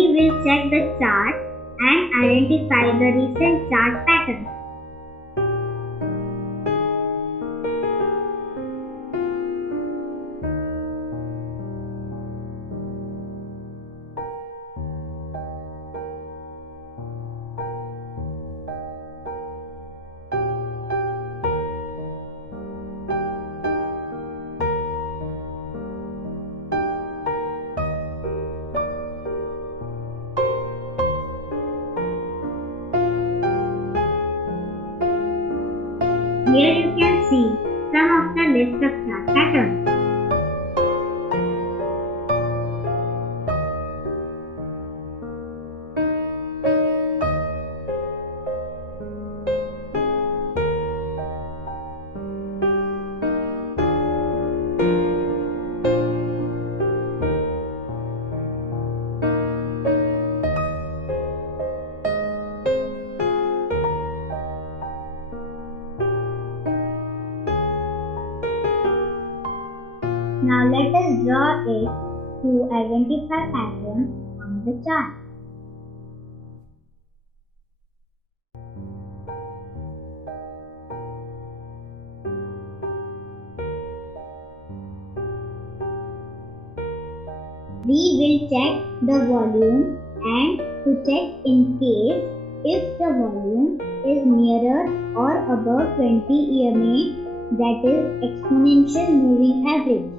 we will check the chart and identify the recent chart pattern. Here you can see some of the list of chart patterns. Now let us draw it to identify patterns on the chart. We will check the volume and to check in case if the volume is nearer or above 20 EMA, that is exponential moving average.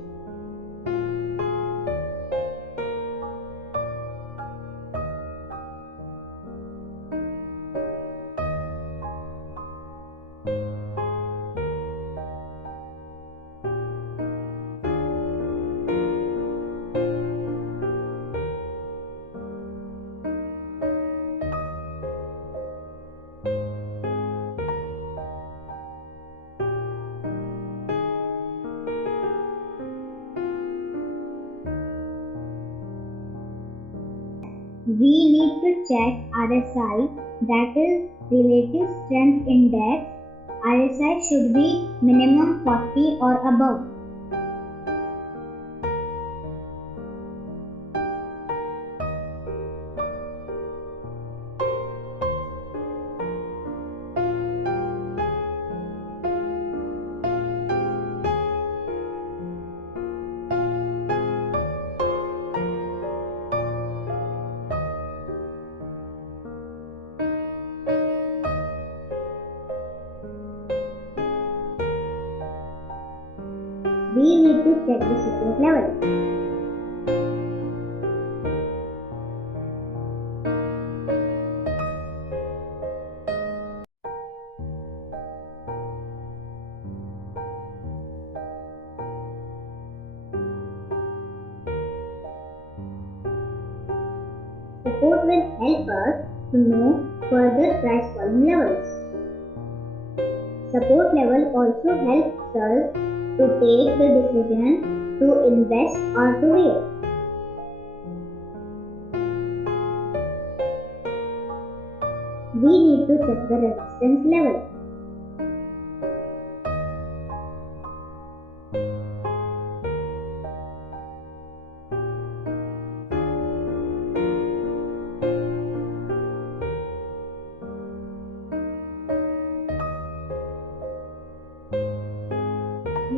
We need to check RSI, that is Relative Strength Index. RSI should be minimum 40 or above. We need to check the support level. Support will help us to know further price falling levels. Support level also helps us to take the decision to invest or to wait. We need to check the resistance level.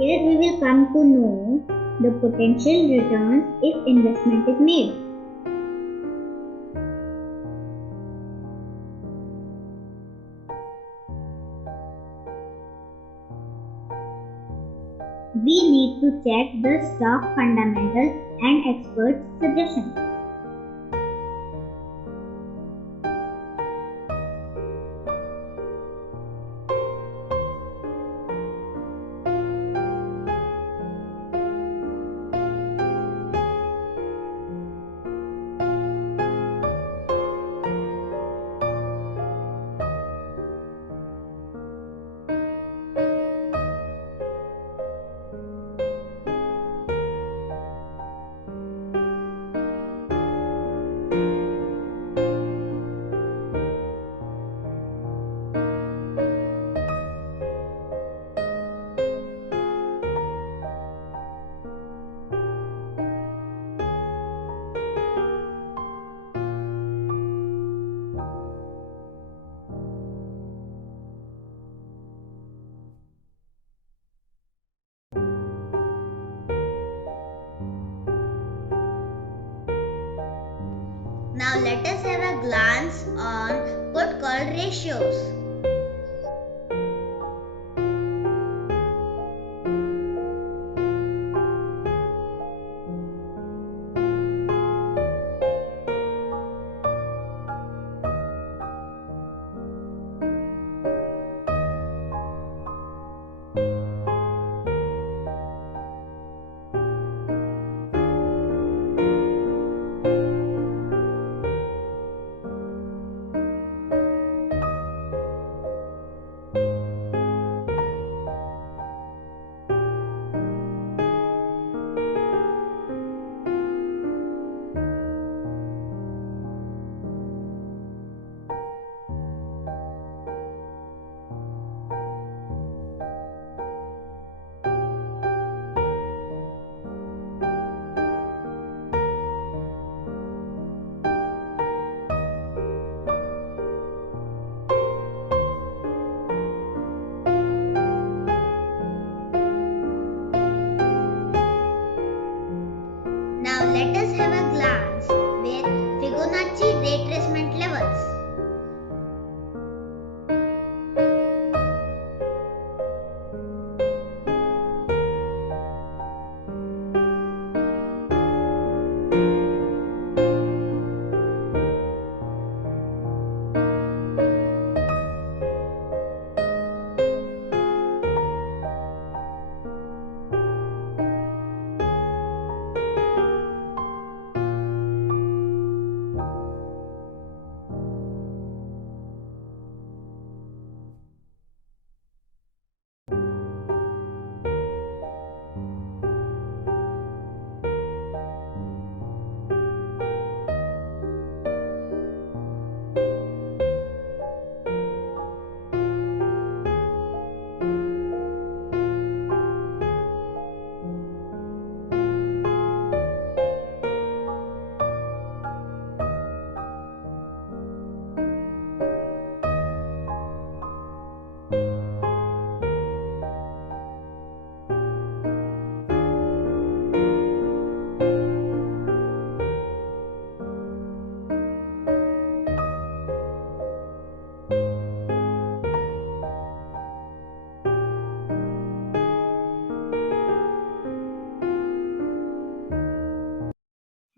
Here we will come to know the potential returns if investment is made. We need to check the stock fundamentals and experts' suggestions. let us have a glance on put call ratios. Now let us have a glance with Fibonacci retracement levels.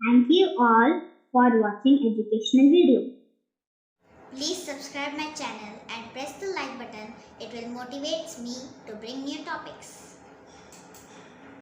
Thank you all for watching educational video. Please subscribe my channel and press the like button. It will motivate me to bring new topics.